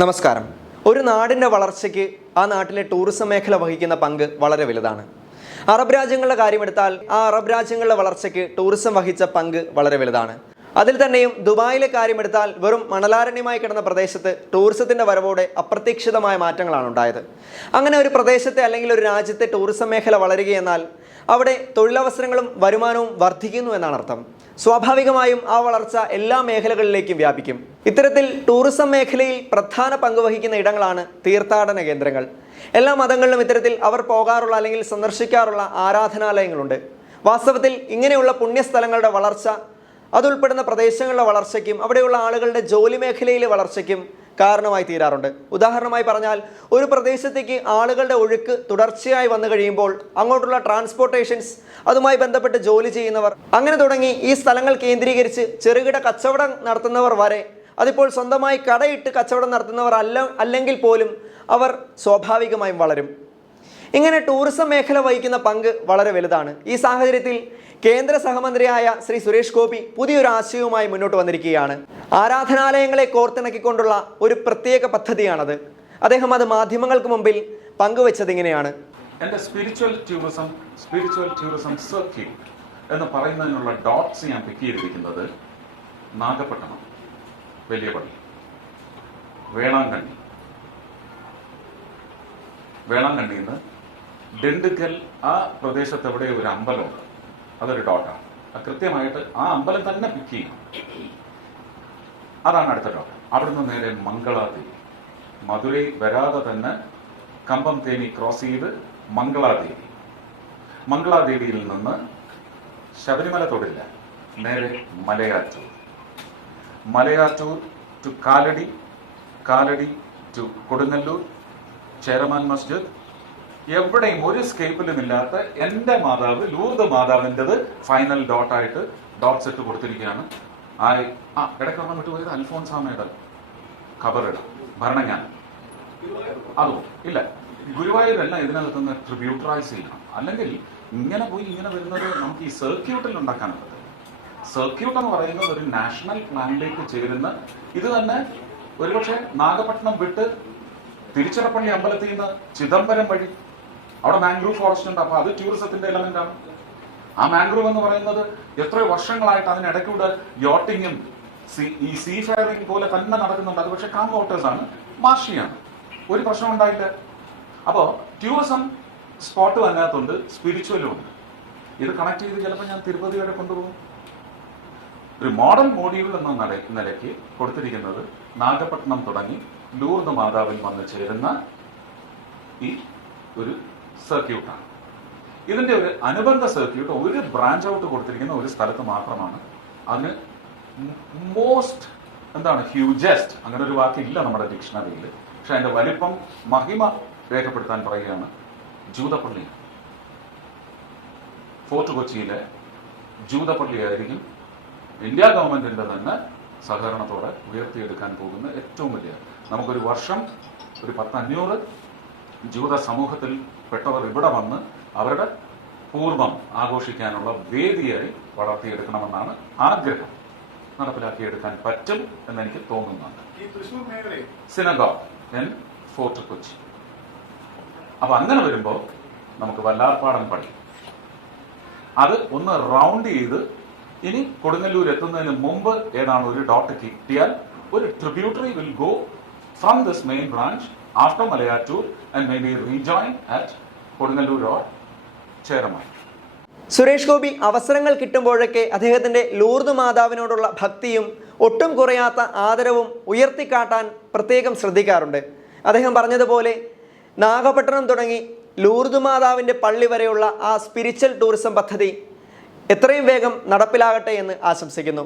നമസ്കാരം. ഒരു നാടിൻ്റെ വളർച്ചയ്ക്ക് ആ നാട്ടിലെ ടൂറിസം മേഖല വഹിക്കുന്ന പങ്ക് വളരെ വലുതാണ്. അറബ് രാജ്യങ്ങളുടെ കാര്യമെടുത്താൽ ആ അറബ് രാജ്യങ്ങളുടെ വളർച്ചയ്ക്ക് ടൂറിസം വഹിച്ച പങ്ക് വളരെ വലുതാണ്. അതിൽ തന്നെയും ദുബായിലെ കാര്യമെടുത്താൽ വെറും മണലാരണ്യമായി കിടന്ന പ്രദേശത്ത് ടൂറിസത്തിൻ്റെ വരവോടെ അപ്രതീക്ഷിതമായ മാറ്റങ്ങളാണ് ഉണ്ടായത്. അങ്ങനെ ഒരു പ്രദേശത്തെ അല്ലെങ്കിൽ ഒരു രാജ്യത്തെ ടൂറിസം മേഖല വളരുകയെന്നാൽ അവിടെ തൊഴിലവസരങ്ങളും വരുമാനവും വർദ്ധിക്കുന്നു എന്നാണ് അർത്ഥം. സ്വാഭാവികമായും ആ വളർച്ച എല്ലാ മേഖലകളിലേക്കും വ്യാപിക്കും. ഇത്തരത്തിൽ ടൂറിസം മേഖലയിൽ പ്രധാന പങ്ക് വഹിക്കുന്ന ഇടങ്ങളാണ് തീർത്ഥാടന കേന്ദ്രങ്ങൾ. എല്ലാ മതങ്ങളിലും ഇത്തരത്തിൽ അവർ പോകാറുള്ള അല്ലെങ്കിൽ സന്ദർശിക്കാറുള്ള ആരാധനാലയങ്ങളുണ്ട്. വാസ്തവത്തിൽ ഇങ്ങനെയുള്ള പുണ്യസ്ഥലങ്ങളുടെ വളർച്ച, അതുൾപ്പെടുന്ന പ്രദേശങ്ങളുടെ വളർച്ചയ്ക്കും അവിടെയുള്ള ആളുകളുടെ ജോലി മേഖലയിലെ വളർച്ചയ്ക്കും കാരണമായി തീരാറുണ്ട്. ഉദാഹരണമായി പറഞ്ഞാൽ, ഒരു പ്രദേശത്തേക്ക് ആളുകളുടെ ഒഴുക്ക് തുടർച്ചയായി വന്നു കഴിയുമ്പോൾ അങ്ങോട്ടുള്ള ട്രാൻസ്പോർട്ടേഷൻസ്, അതുമായി ബന്ധപ്പെട്ട് ജോലി ചെയ്യുന്നവർ, അങ്ങനെ തുടങ്ങി ഈ സ്ഥലങ്ങൾ കേന്ദ്രീകരിച്ച് ചെറുകിട കച്ചവടം നടത്തുന്നവർ വരെ, അതിപ്പോൾ സ്വന്തമായി കടയിട്ട് കച്ചവടം നടത്തുന്നവർ അല്ലെങ്കിൽ പോലും അവർ സ്വാഭാവികമായും വളരും. ഇങ്ങനെ ടൂറിസം മേഖല വഹിക്കുന്ന പങ്ക് വളരെ വലുതാണ്. ഈ സാഹചര്യത്തിൽ കേന്ദ്ര സഹമന്ത്രിയായ ശ്രീ സുരേഷ് ഗോപി പുതിയൊരു ആശയവുമായി മുന്നോട്ട് വന്നിരിക്കുകയാണ്. ആരാധനാലയങ്ങളെ കോർത്തിണക്കിക്കൊണ്ടുള്ള ഒരു പ്രത്യേക പദ്ധതിയാണത്. അദ്ദേഹം അത് മാധ്യമങ്ങൾക്ക് മുമ്പിൽ പങ്കുവെച്ചത് ഇങ്ങനെയാണ്. എൻ്റെ സ്പിരിച്വൽ ടൂറിസം സർക്യൂട്ട് എന്ന് പറയുന്നതിനുള്ള ഡോട്ട്സ് ഞാൻ പിക്ക് ചെയ്തിരിക്കുന്നത് നാഗപട്ടണം, വലിയ പള്ളി, വേളാങ്കണ്ണിയിൽ നിന്ന് ദിണ്ടുക്കൽ, ആ പ്രദേശത്ത് എവിടെ ഒരു അമ്പലമുണ്ട്, അതൊരു ഡോട്ടാണ്. കൃത്യമായിട്ട് ആ അമ്പലം തന്നെ പിക്ക് ചെയ്യണം. അതാണ് അടുത്ത ഡോട്ട്. അവിടുന്ന് നേരെ മംഗളാദേവി, മധുരൈ വരാതെ തന്നെ കമ്പം തേനി ക്രോസ് ചെയ്ത് മംഗളാദേവിയിൽ നിന്ന് ശബരിമല തൊടില്ല, നേരെ മലയാറ്റൂർ ടു കാലടി ടു കൊടുങ്ങല്ലൂർ, ചേരമാൻ മസ്ജിദ്, എവിടെയും ഒരു സ്കേപ്പിലും ഇല്ലാത്ത എൻ്റെ മാതാവ് ലൂർദ് മാതാവിൻ്റെത് ഫൈനൽ ഡോട്ടായിട്ട് ഡോട്ട്സ് ഇട്ട് കൊടുത്തിരിക്കുകയാണ്. ഇടയ്ക്ക് ഓർമ്മ വിട്ടുപോയത് അൽഫോൻസാമയുടെ ഖബറിടം, ഭരണങ്ങാനം. അതും ഇല്ല, ഗുരുവായൂരല്ല ഇതിനകത്തുനിന്ന് ട്രിബ്യൂട്ടറൈസ് ചെയ്യണം. അല്ലെങ്കിൽ ഇങ്ങനെ വരുന്നത് നമുക്ക് ഈ സർക്യൂട്ടിൽ ഉണ്ടാക്കാൻ പറ്റില്ല. സർക്യൂട്ട് എന്ന് പറയുന്നത് ഒരു നാഷണൽ പ്ലാനിലേക്ക് ചേരുന്ന, ഇത് തന്നെ ഒരുപക്ഷെ നാഗപട്ടണം വിട്ട് തിരുച്ചിറപ്പള്ളി അമ്പലത്തിൽ നിന്ന് ചിദംബരം വഴി അവിടെ മാംഗ്രൂവ് ഫോറസ്റ്റ് ഉണ്ട്. അപ്പൊ അത് ടൂറിസത്തിന്റെ എലമെന്റ് ആണ്. ആ മാംഗ്രൂവ് എന്ന് പറയുന്നത് എത്രയോ വർഷങ്ങളായിട്ട് അതിനിടയ്ക്കൂടെ യോട്ടിങ്ങും ഈ സീ ഫെയറിംഗ് പോലെ തന്നെ നടക്കുന്നുണ്ട്. അത് പക്ഷെ കാം വാട്ടേഴ്സ് ആണ്, മാർഷിയാണ്, ഒരു പ്രശ്നം ഉണ്ടായില്ല. അപ്പോ ടൂറിസം സ്പോട്ട് അതിനകത്തുണ്ട്, സ്പിരിച്വലും ഉണ്ട്. ഇത് കണക്ട് ചെയ്ത് ചിലപ്പോൾ ഞാൻ തിരുപ്പതി വരെ കൊണ്ടുപോകും. ഒരു മോഡൽ മോഡ്യൂൾ എന്ന നിലയ്ക്ക് കൊടുത്തിരിക്കുന്നത് നാഗപട്ടണം തുടങ്ങി ലൂർദ് മാതാവിൽ വന്ന് ചേരുന്ന ഈ ഒരു സർക്യൂട്ടാണ്. ഇതിന്റെ ഒരു അനുബന്ധ സർക്യൂട്ട് ഒരു ബ്രാഞ്ച് ഔട്ട് കൊടുത്തിരിക്കുന്ന ഒരു സ്ഥലത്ത് മാത്രമാണ്. അതിന് ഹ്യൂജസ്റ്റ്, അങ്ങനെ ഒരു വാക്കില്ല നമ്മുടെ ഡിക്ഷണറിയിൽ. പക്ഷെ അതിന്റെ വലിപ്പം, മഹിമ രേഖപ്പെടുത്താൻ പറയുകയാണ് ജൂതപ്പള്ളി. ഫോർട്ട് കൊച്ചിയിലെ ജൂതപ്പള്ളി ആയിരിക്കും ഇന്ത്യ ഗവൺമെന്റിന്റെ തന്നെ സഹകരണത്തോടെ ഉയർത്തിയെടുക്കാൻ പോകുന്ന ഏറ്റവും വലിയ, നമുക്കൊരു വർഷം ഒരു 500 ജൂത സമൂഹത്തിൽ പെട്ടവർ ഇവിടെ വന്ന് അവരുടെ പൂർവ്വം ആഘോഷിക്കാനുള്ള വേദിയായി വളർത്തിയെടുക്കണമെന്നാണ് ആഗ്രഹം. നടപ്പിലാക്കിയെടുക്കാൻ പറ്റും എന്നെനിക്ക് തോന്നുന്നുണ്ട്. Synagogue in fort Kochi. അപ്പൊ അങ്ങനെ വരുമ്പോൾ നമുക്ക് വല്ലാർപാടം പള്ളി, അത് ഒന്ന് റൗണ്ട് ചെയ്ത് ഇനി കൊടുങ്ങല്ലൂർ എത്തുന്നതിന് മുമ്പ് ഏതാണ് ഒരു ഡോട്ട് കിട്ടിയാൽ ഒരു tributary will go from this main branch after Malayattoor and maybe rejoin at Kodungallur or Cheraman. Suresh Gopi അവസരങ്ങൾ കിട്ടുമ്പോഴൊക്കെ അദ്ദേഹത്തിൻ്റെ ലൂർദ് മാതാവിനോടുള്ള ഭക്തിയും ഒട്ടും കുറയാത്ത ആദരവും ഉയർത്തിക്കാട്ടാൻ പ്രത്യേകം ശ്രദ്ധിക്കാറുണ്ട്. അദ്ദേഹം പറഞ്ഞതുപോലെ നാഗപട്ടണം തുടങ്ങി ലൂർദ് മാതാവിൻ്റെ പള്ളി വരെയുള്ള ആ സ്പിരിച്വൽ ടൂറിസം പദ്ധതി എത്രയും വേഗം നടപ്പിലാകട്ടെ എന്ന് ആശംസിക്കുന്നു.